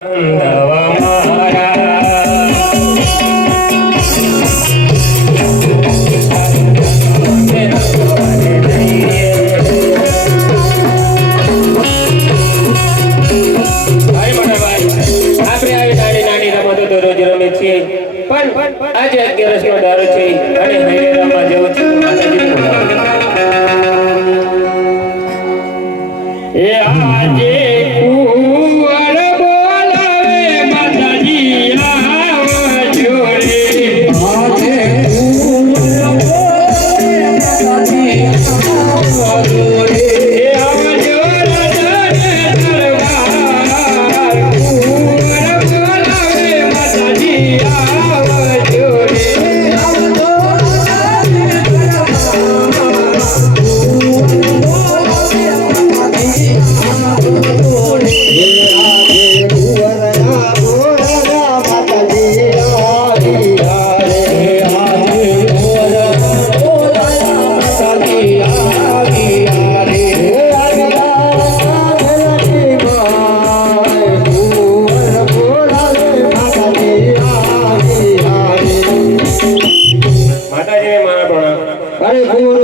Hey.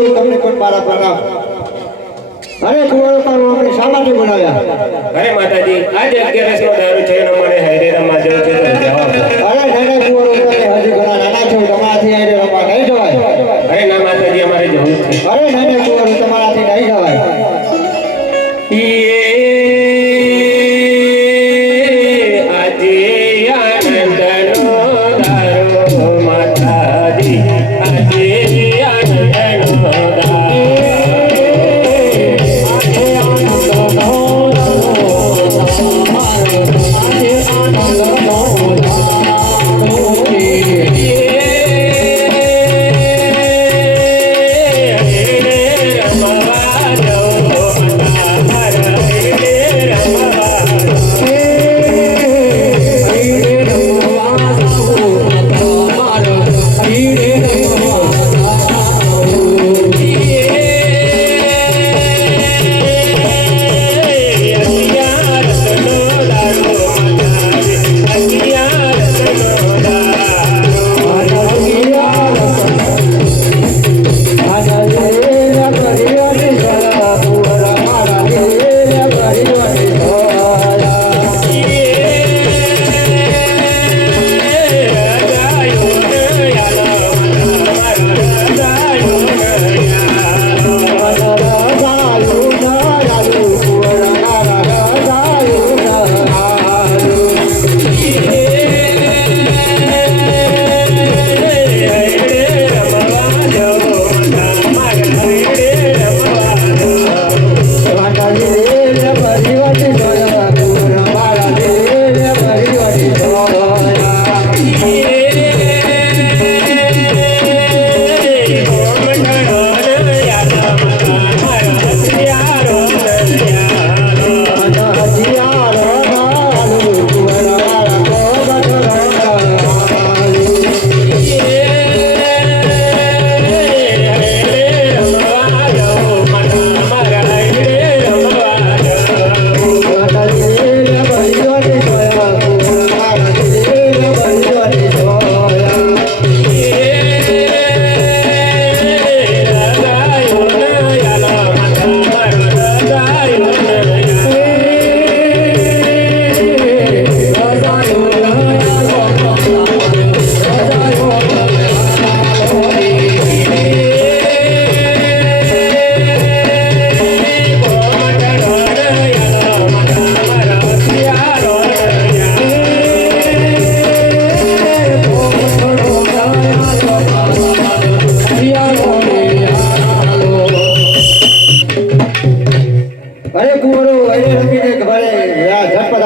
દેવી તમને પણ મારા પ્રણામ અરે કુંવરો તારો આપણે શા માટે બોલાવ્યા? અરે માતાજી આજે અગિયારસ નો દારૂ છે મને હૈરેરામાં જવું છે અરે નહીં કુંવરો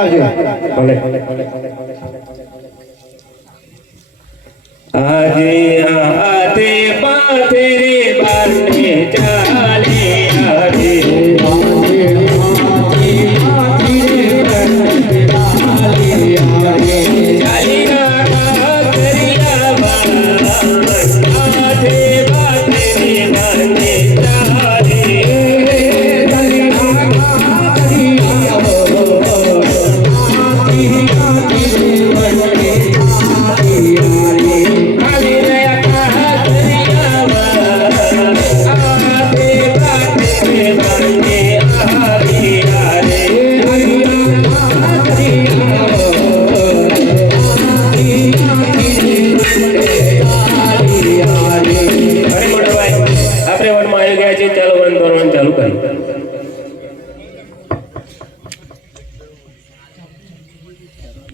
Vale.